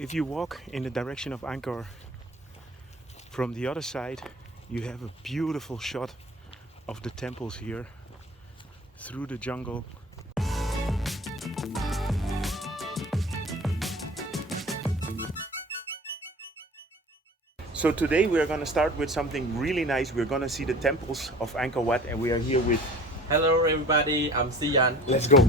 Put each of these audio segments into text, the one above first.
If you walk in the direction of Angkor from the other side, you have a beautiful shot of the temples here through the jungle. So today we are going to start with something really nice. We're going to see the temples of Angkor Wat, and we are here with... Hello everybody, I'm Siyan. Let's go!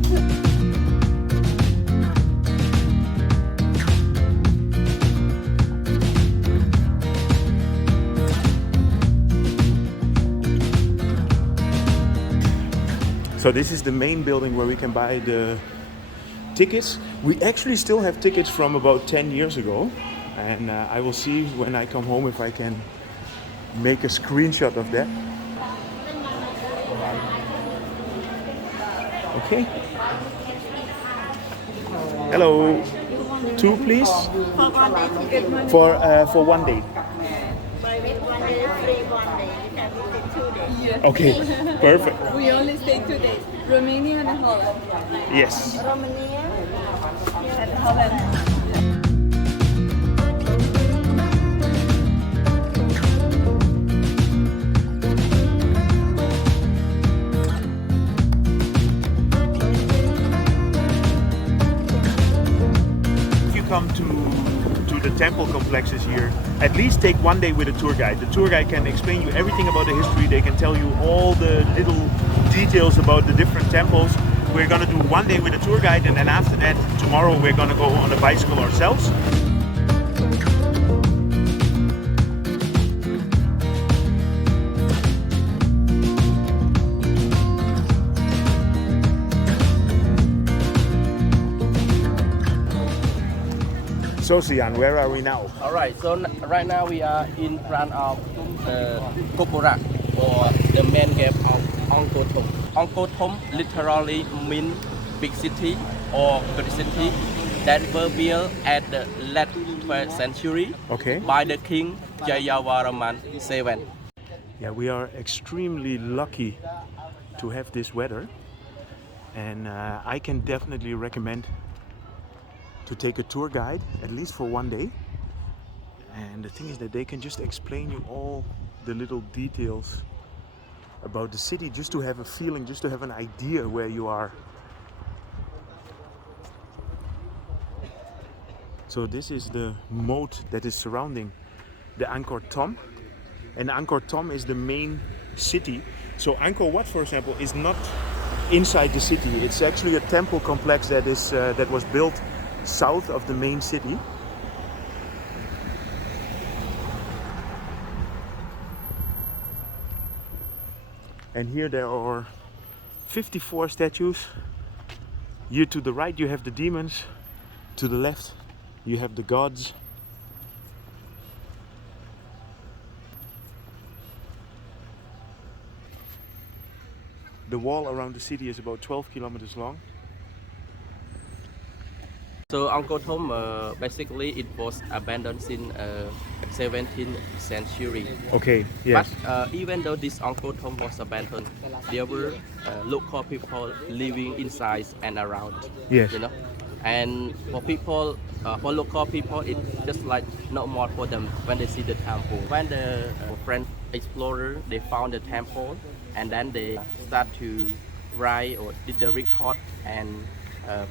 So this is the main building where we can buy the tickets. We actually still have tickets from about 10 years ago. And I will see when I come home if I can make a screenshot of that. Okay. Hello. 2 please. For 1 day. For 1 day. Private 1 day, free 1 day. You can visit 2 days. Yes. Okay. Perfect. We only stay 2 days. Romania and Holland. Yes. Romania And Holland. Come to the temple complexes here, at least take 1 day with a tour guide. The tour guide can explain you everything about the history. They can tell you all the little details about the different temples. We're gonna do 1 day with a tour guide, and then after that, tomorrow we're gonna go on a bicycle ourselves. So Siyan, where are we now? Alright, so right now we are in front of the Angkor or the main gate of Angkor Thom. Angkor Thom literally means big city or great city that were built at the late 12th century by the king Jayavarman VII. Yeah, we are extremely lucky to have this weather, and I can definitely recommend to take a tour guide, at least for 1 day. And the thing is that they can just explain you all the little details about the city, just to have a feeling, just to have an idea where you are. So this is the moat that is surrounding the Angkor Thom, and Angkor Thom is the main city. So Angkor Wat, for example, is not inside the city. It's actually a temple complex that was built south of the main city. And here there are 54 statues. Here to the right you have the demons, to the left you have the gods. The wall around the city is about 12 kilometers long. So Angkor Thom basically it was abandoned in 17th century. Okay, yes. But even though this Angkor Thom was abandoned, there were local people living inside and around. Yes. You know, and for local people, it's just like no more for them when they see the temple. When the French explorer they found the temple, and then they start to write or did the record and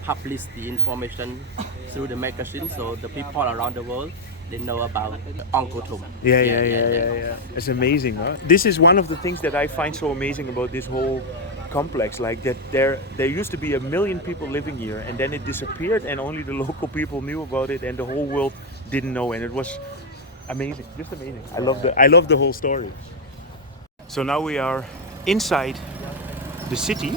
publish the information through the magazine, so the people around the world they know about Angkor Thom. Yeah. It's amazing, huh? This is one of the things that I find so amazing about this whole complex, like that there used to be 1 million people living here, and then it disappeared, and only the local people knew about it, and the whole world didn't know, and it was amazing, just amazing. I love the whole story. So now we are inside the city.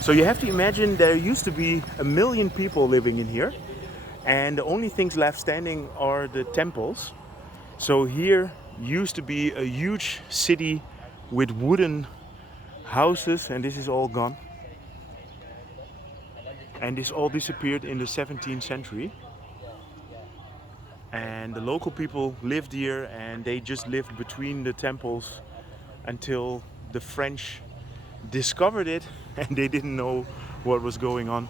So you have to imagine there used to be 1 million people living in here, and the only things left standing are the temples. So here used to be a huge city with wooden houses, and this is all gone. And this all disappeared in the 17th century. And the local people lived here, and they just lived between the temples until the French discovered it, and they didn't know what was going on.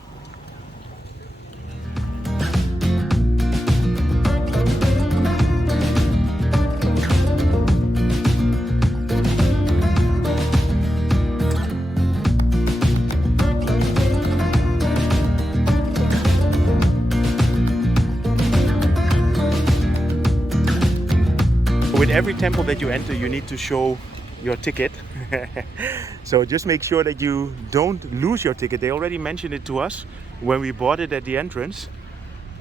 with every temple that you enter, you need to show your ticket. So just make sure that you don't lose your ticket. They already mentioned it to us when we bought it at the entrance.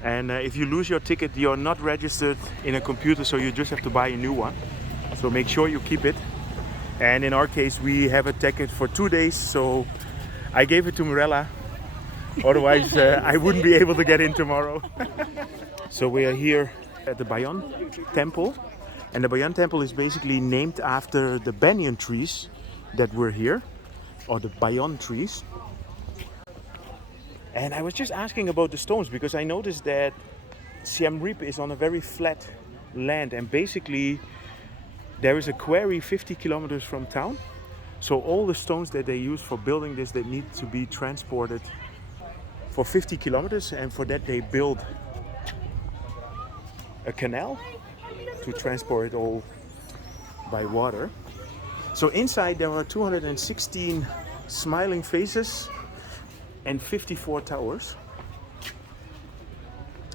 And if you lose your ticket, you're not registered in a computer, so you just have to buy a new one. So make sure you keep it. And in our case, we have a ticket for 2 days, so I gave it to Mirella. Otherwise, I wouldn't be able to get in tomorrow. So we are here at the Bayon Temple. And the Bayon Temple is basically named after the banyan trees that were here, or the Bayon trees. And I was just asking about the stones because I noticed that Siem Reap is on a very flat land, and basically there is a quarry 50 kilometers from town. So all the stones that they use for building this, they need to be transported for 50 kilometers, and for that they build a canal to transport it all by water. So inside there are 216 smiling faces and 54 towers.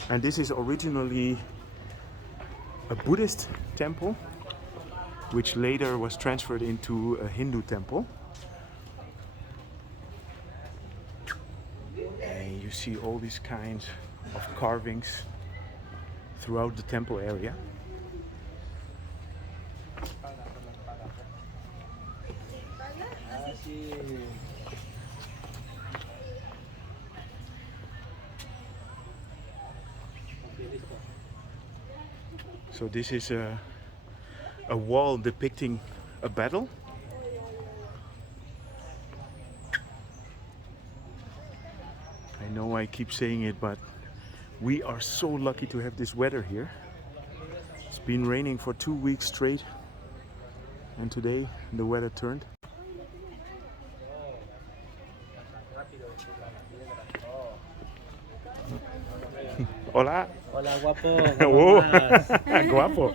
And this is originally a Buddhist temple, which later was transferred into a Hindu temple. And you see all these kinds of carvings throughout the temple area. So this is a wall depicting a battle. I know I keep saying it, but we are so lucky to have this weather here. It's been raining for 2 weeks straight, and today the weather turned. Hola. Hola, guapo. Oh, guapo.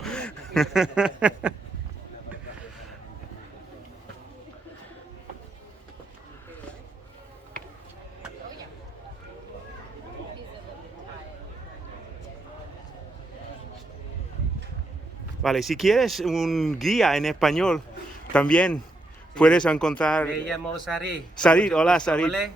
Vale, si quieres un guía en español, también puedes encontrar. Me llamo Sari. Sarit, hola Sarit. Boleh?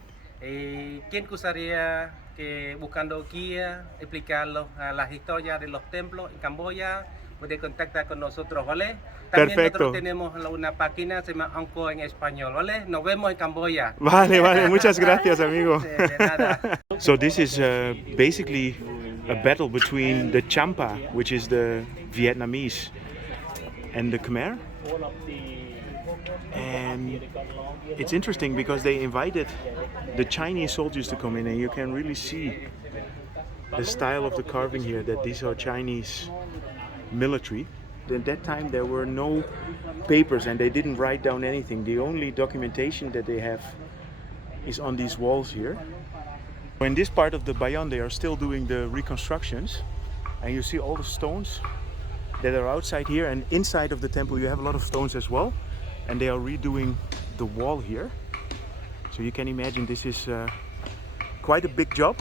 ¿Quién gustaría que buscando guía, explicarlo a las historias de los templos en Camboya? Puede contactar con nosotros, ¿vale? También Perfecto. nosotros tenemos una página, se llama Angkor en español, ¿vale? Nos vemos en Camboya. Vale, vale, muchas gracias, amigo. De nada. So this is basically a battle between the Champa, which is the Vietnamese, and the Khmer. And it's interesting because they invited the Chinese soldiers to come in, and you can really see the style of the carving here, that these are Chinese military. At that time there were no papers and they didn't write down anything. The only documentation that they have is on these walls here. In this part of the Bayon they are still doing the reconstructions, and you see all the stones that are outside here, and inside of the temple you have a lot of stones as well, and they are redoing the wall here. So you can imagine this is quite a big job.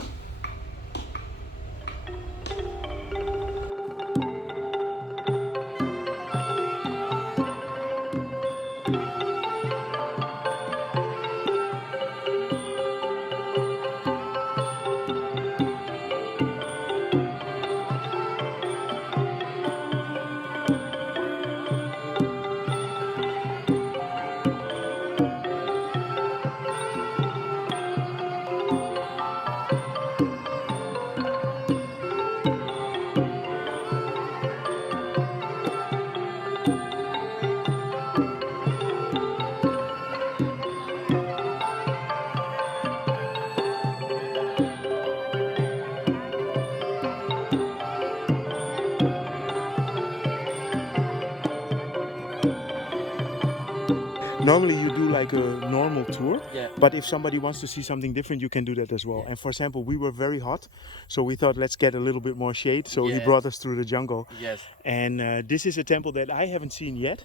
Normally you do like a normal tour, Yeah. but if somebody wants to see something different, you can do that as well. And for example, we were very hot, so we thought let's get a little bit more shade. So he Yes. brought us through the jungle. Yes. And this is a temple that I haven't seen yet.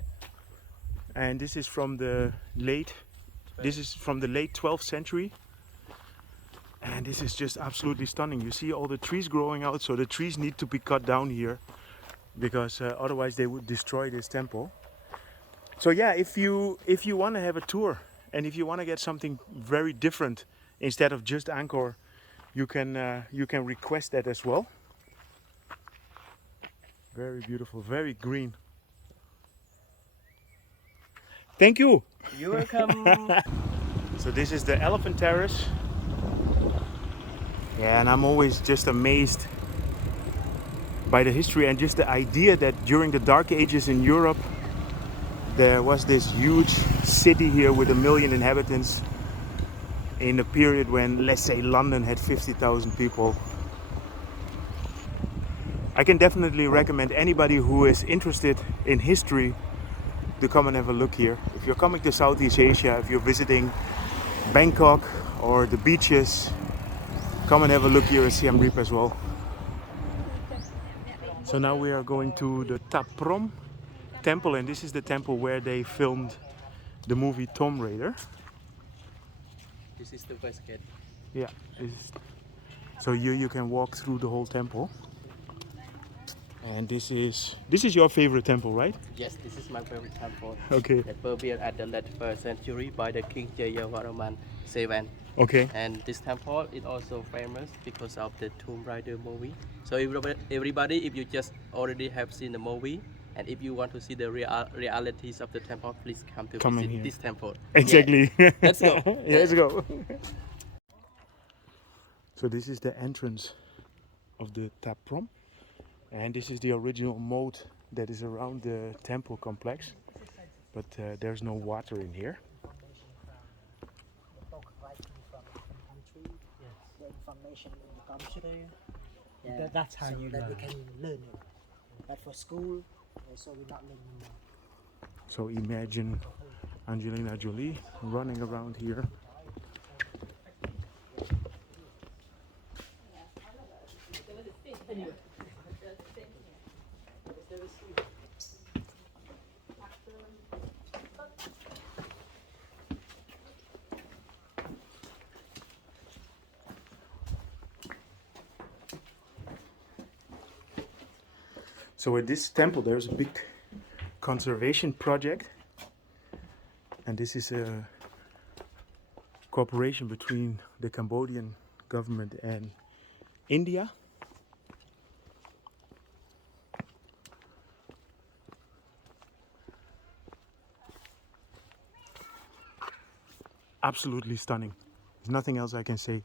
And this is from the late 12th century. And this is just absolutely stunning. You see all the trees growing out, so the trees need to be cut down here because otherwise they would destroy this temple. So yeah, if you want to have a tour and if you want to get something very different instead of just Angkor, you can request that as well. Very beautiful, very green. Thank you. You're welcome. So this is the Elephant Terrace. Yeah, and I'm always just amazed by the history and just the idea that during the Dark Ages in Europe, there was this huge city here with 1 million inhabitants in a period when, let's say, London had 50,000 people. I can definitely recommend anybody who is interested in history to come and have a look here. If you're coming to Southeast Asia, if you're visiting Bangkok or the beaches, come and have a look here in Siem Reap as well. So now we are going to the Prohm temple, and this is the temple where they filmed the movie Tomb Raider. This is the west gate. Yeah, so here you can walk through the whole temple. And this is your favorite temple, right? Yes, this is my favorite temple. Okay. That was built at the late first century by the King Jayavarman VII. Okay. And this temple is also famous because of the Tomb Raider movie. So everybody, if you just already have seen the movie, and if you want to see the realities of the temple, please come to Come in visit here. this temple. Exactly. Yeah. Let's go. Yeah, let's go. So this is the entrance of the Prohm, and this is the original moat that is around the temple complex. But there's no water in here. The information in the country. That's how so you that learn. we can learn it. But for school, so we're not learning more. So imagine Angelina Jolie running around here. So at this temple there's a big conservation project, and this is a cooperation between the Cambodian government and India. Absolutely stunning. There's nothing else I can say.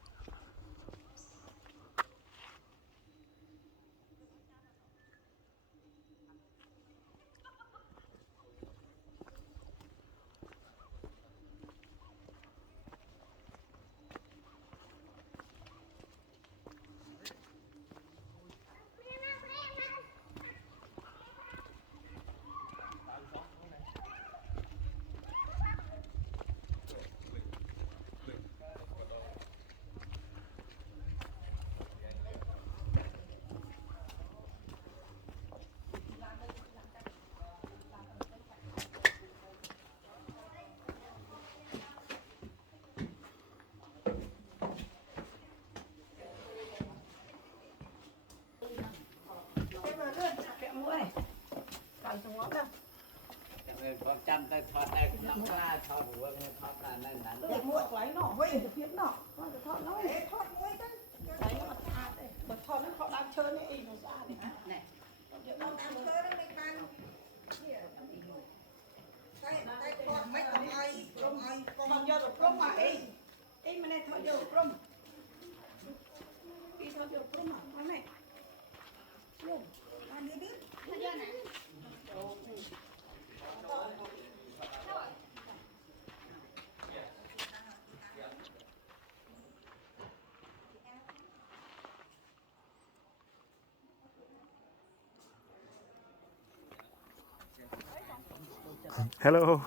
Hello.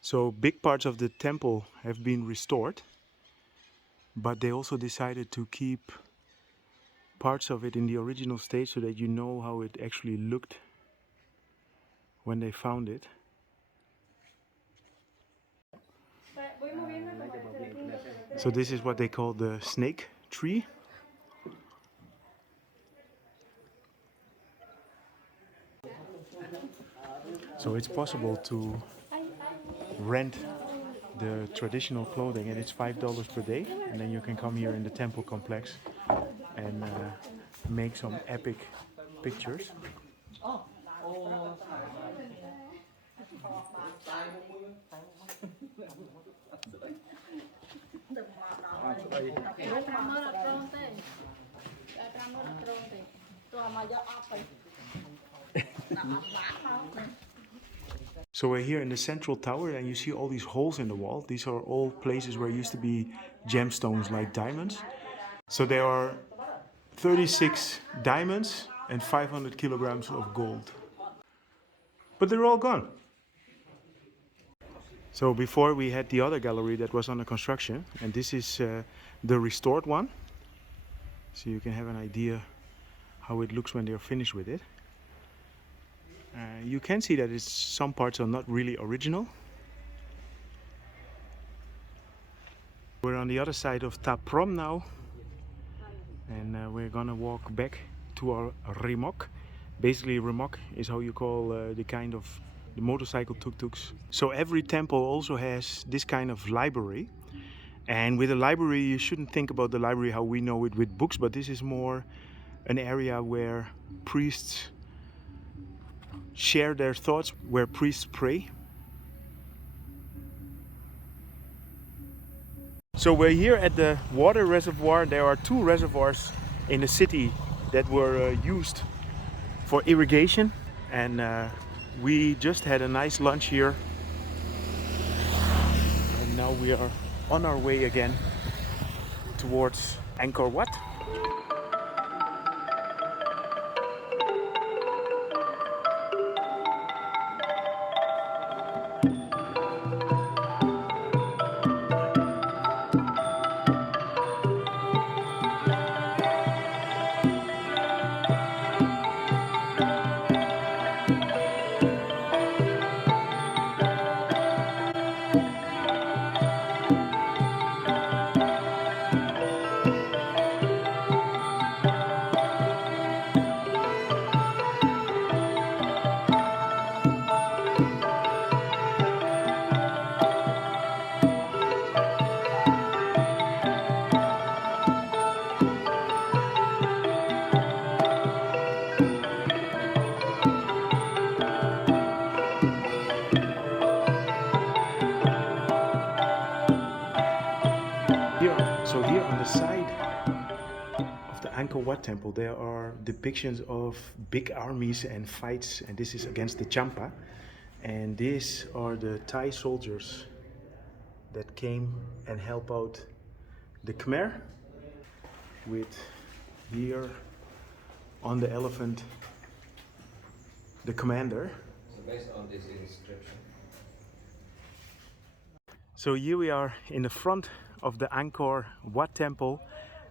So big parts of the temple have been restored, but they also decided to keep parts of it in the original state so that you know how it actually looked when they found it. So this is what they call the snake tree. So it's possible to rent the traditional clothing, and it's $5 per day, and then you can come here in the temple complex and make some epic pictures. So we're here in the central tower, and you see all these holes in the wall. These are all places where used to be gemstones like diamonds. So there are 36 diamonds and 500 kilograms of gold. But they're all gone. So before we had the other gallery that was under construction, and this is the restored one. So you can have an idea how it looks when they're finished with it. You can see that some parts are not really original. We're on the other side of Prohm now, and we're gonna walk back to our Remok. Basically, Remok is how you call the kind of the motorcycle tuk-tuks. So every temple also has this kind of library, and with a library you shouldn't think about the library how we know it with books, but this is more an area where priests share their thoughts, where priests pray. So we're here at the water reservoir. There are two reservoirs in the city that were used for irrigation, and we just had a nice lunch here, and now we are on our way again towards Angkor Wat. So here on the side of the Angkor Wat temple there are depictions of big armies and fights, and this is against the Champa, and these are the Thai soldiers that came and help out the Khmer, with here on the elephant the commander. So based on this inscription. So here we are in the front of the Angkor Wat temple,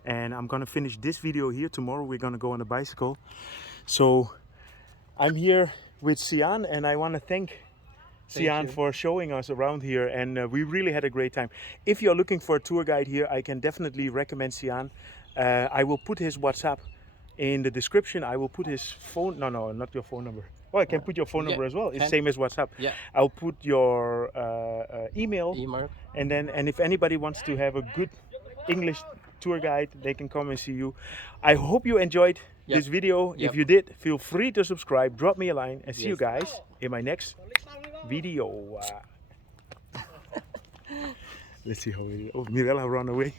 and I'm gonna finish this video here. Tomorrow we're gonna go on a bicycle. So I'm here with Siyan, and I want to thank Siyan for showing us around here, and we really had a great time. If you're looking for a tour guide here, I can definitely recommend Siyan. I will put his WhatsApp in the description. I will put his phone, no, not your phone number. Oh, I can put your phone number as well. It's same as WhatsApp. Yeah. I'll put your email, and if anybody wants to have a good English tour guide, they can come and see you. I hope you enjoyed this video. If you did, feel free to subscribe, drop me a line, and see you guys in my next video. Let's see how we... Oh, Mirella ran away.